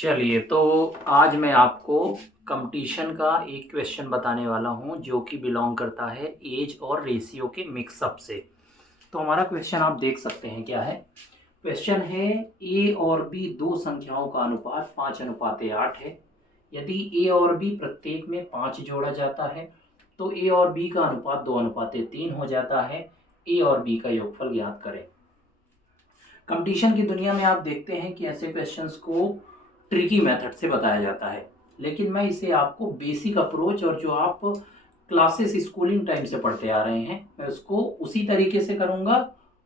चलिए, तो आज मैं आपको कंपटीशन का एक क्वेश्चन बताने वाला हूँ जो कि बिलोंग करता है एज और रेशियो के मिक्सअप से। तो हमारा क्वेश्चन आप देख सकते हैं क्या है। क्वेश्चन है ए और बी दो संख्याओं का अनुपात 5:8 है। यदि ए और बी प्रत्येक में 5 जोड़ा जाता है तो ए और बी का अनुपात 2:3 हो जाता है। ए और बी का योगफल ज्ञात करें। कंपटीशन की दुनिया में आप देखते हैं कि ऐसे क्वेश्चंस को ट्रिकी मेथड से बताया जाता है, लेकिन मैं इसे आपको बेसिक अप्रोच और जो आप क्लासेस स्कूलिंग टाइम से पढ़ते आ रहे हैं मैं उसको उसी तरीके से करूँगा।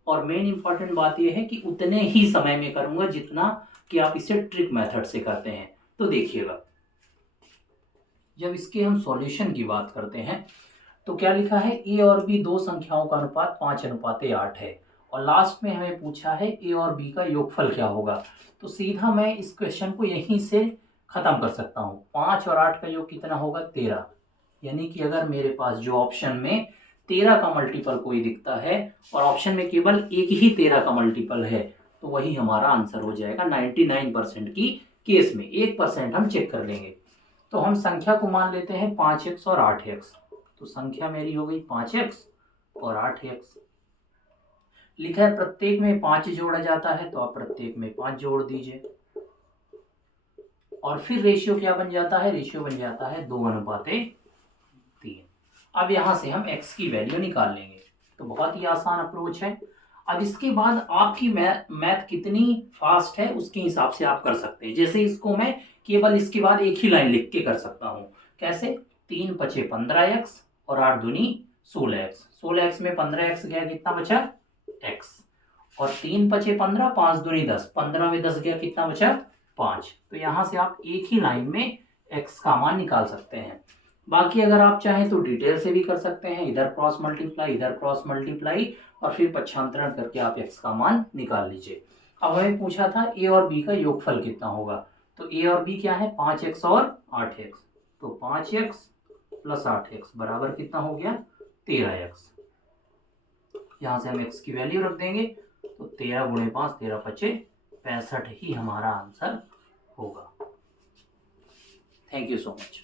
और मेन इंपॉर्टेंट बात यह है कि उतने ही समय में करूँगा जितना कि आप इसे ट्रिक मेथड से करते हैं। तो देखिएगा, जब इसके हम सॉल्यूशन की बात करते हैं तो क्या लिखा है, ए और बी दो संख्याओं का अनुपात 5:8 है और लास्ट में हमें पूछा है ए और बी का योगफल क्या होगा। तो सीधा मैं इस क्वेश्चन को यहीं से खत्म कर सकता हूँ। 5 और 8 का योग कितना होगा, 13। यानी कि अगर मेरे पास जो ऑप्शन में 13 का मल्टीपल कोई दिखता है और ऑप्शन में केवल एक ही 13 का मल्टीपल है तो वही हमारा आंसर हो जाएगा 99% की केस में। 1% हम चेक कर लेंगे। तो हम संख्या को मान लेते हैं 5x और 8x। तो संख्या मेरी हो गई 5x और 8x। लिखा है प्रत्येक में 5 जोड़ा जाता है तो आप प्रत्येक में 5 जोड़ दीजिए। और फिर रेशियो क्या बन जाता है, रेशियो बन जाता है 2:3। अब यहां से हम x की वैल्यू निकाल लेंगे। तो बहुत ही आसान अप्रोच है। अब इसके बाद आपकी मैथ कितनी फास्ट है उसके हिसाब से आप कर सकते हैं। जैसे इसको मैं केवल इसके बाद एक ही लाइन लिख के कर सकता हूँ। कैसे, 3×5 = 15x और 8×2 = 16x। 16x में 15x गया, कितना बचा, x। और 3×5 = 15, 5×2 = 10, 15 में 10 गया, कितना बचा, 5। तो यहां से आप एक ही लाइन में x का मान निकाल सकते हैं। बाकी अगर आप चाहें तो डिटेल से भी कर सकते हैं, इधर क्रॉस मल्टीप्लाई इधर क्रॉस मल्टीप्लाई और फिर पक्षांतरण करके आप x का मान निकाल लीजिए। अब हमें पूछा था a और b का योगफल कितना होगा। तो a और b क्या है, 5x और 8x। तो 5x + 8x बराबर कितना हो गया, 13x। यहाँ से हम x की वैल्यू रख देंगे तो 13×5 13×5 65 ही हमारा आंसर होगा। Thank you so much.